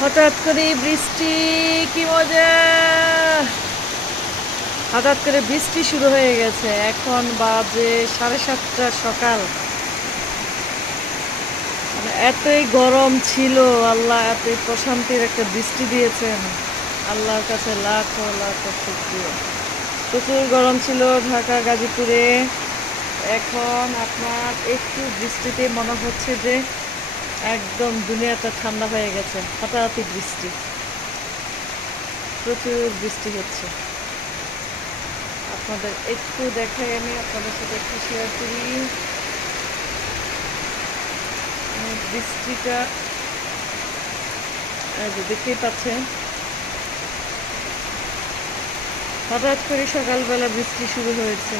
হঠাৎ করে বৃষ্টি, কি মজা! হঠাৎ করে বৃষ্টি শুরু হয়ে গেছে। এখন বাজে 7:30 সকাল। মানে এতই গরম ছিল, আল্লাহ এতই প্রশান্তির একটা বৃষ্টি দিয়েছেন। আল্লাহর কাছে লাখো লাখো শুকরিয়া। প্রচুর গরম ছিল ঢাকা গাজীপুরে। এখন আপনার একটু বৃষ্টিতে মনে হচ্ছে যে একদম দুনিয়াটা ঠান্ডা হয়ে গেছে। হঠাৎই বৃষ্টি, প্রচুর বৃষ্টি হচ্ছে। আপনাদের একটু দেখাই, আমি আপনাদের সাথে একটু শেয়ার করি বৃষ্টিটা। এই যে দেখতেই পাচ্ছেন, হঠাৎ করে সকালবেলা বৃষ্টি শুরু হয়েছে।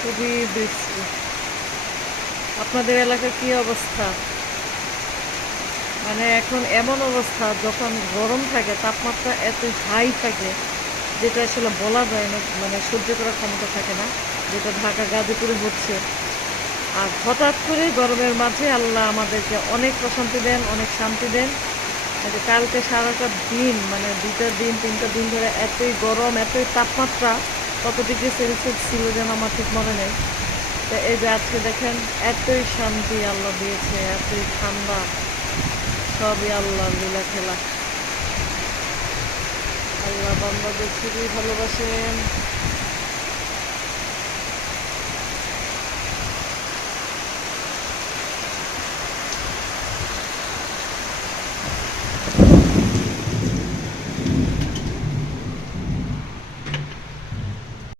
খুবই বৃষ্টি। আপনাদের এলাকার কি অবস্থা? মানে এখন এমন অবস্থা, যখন গরম থাকে তাপমাত্রা এত হাই থাকে যেটা আসলে বলা যায় না, মানে সহ্য করার ক্ষমতা থাকে না, যেটা ঢাকা গাজীপুরে হচ্ছে। আর হঠাৎ করে গরমের মাঝে আল্লাহ আমাদেরকে অনেক প্রশান্তি দেন, অনেক শান্তি দেন। এই যে কালকে সারাটা দিন, মানে 2টা দিন 3টা দিন ধরে এতই গরম, এতই তাপমাত্রা, কত ডিগ্রি সেলসিয়াস ছিল যেন আমার ঠিক মনে নেই। তো এই যে আজকে দেখেন, এতই শান্তি আল্লাহ দিয়েছে, এতই ঠান্ডা। সবই আল্লাহর লীলা খেলা। আল্লাহ বান্দাদের খুবই ভালোবাসেন।